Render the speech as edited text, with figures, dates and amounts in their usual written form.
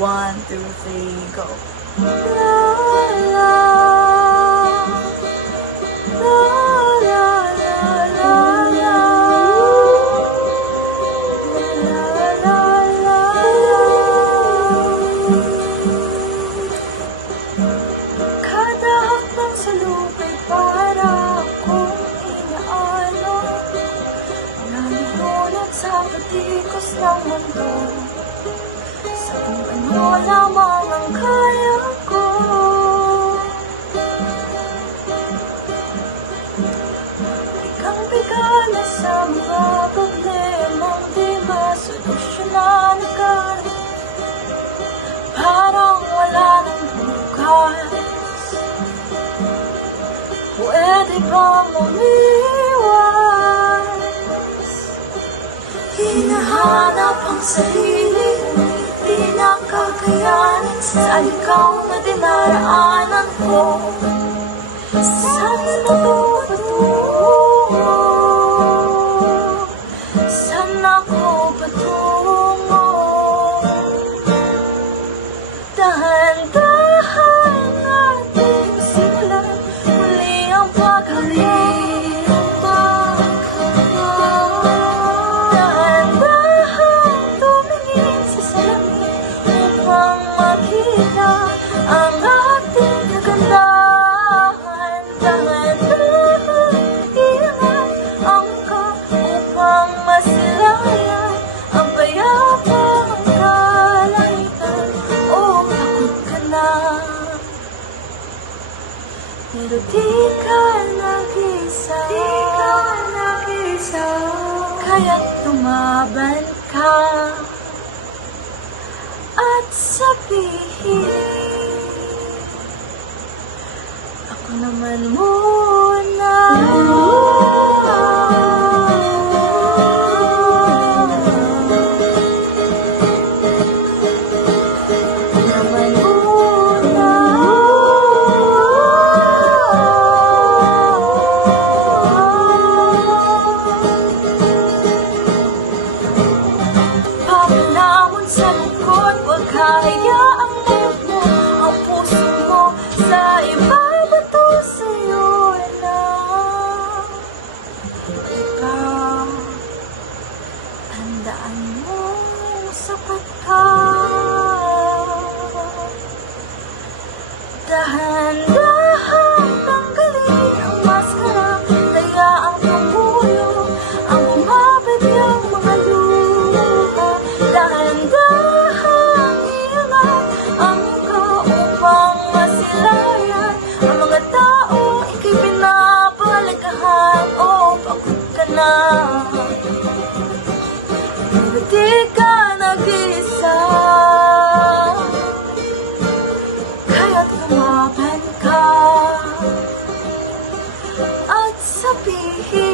1, 2, 3, go. La, la, la, la, la, la, la. La, la, la, kada hakbang sa lupa'y para akong inaano, nalulunod sa patikos ng mundo. Sa kung ano lamang ang kaya ko, bigang-bigala sa mga problemang di masolusyonan agad. Parang wala nang bukas. Pwede bang umiwas? Hinahanap ang sarili, di nakakayanin sa ikaw na dinaraanan ko. Saan ako patungo? Saan ako patungo? Dahan-dahan ating simulan muli ang paghalin. Dahan-dahan tumingin sa salamin upang makita ang ating kagandahan. Dahan-dahan iangat ang muka upang masilayan ang payapang kalamitan. Oh, pagod ka na, pero di ka nag-isa. Kaya't lumaban ka at sabihin, ako naman muna. Ako naman muna. Papalamon sa lungkot, huwag hayaang mo ang puso mo sa iba. Bato sa'yo na ikaw, tandaan mo sapat ka. Dahan-dahan tanggalin ang maskara, layaang pamuyo ang bumabagyang mga luha. Dahan-dahan iangat ang muka upang masilayan ang mga taong ika'y pinabalagahan. Oh, pagod ka na, pero di ka nag-isa. Kaya't lumaban ka at sabihin,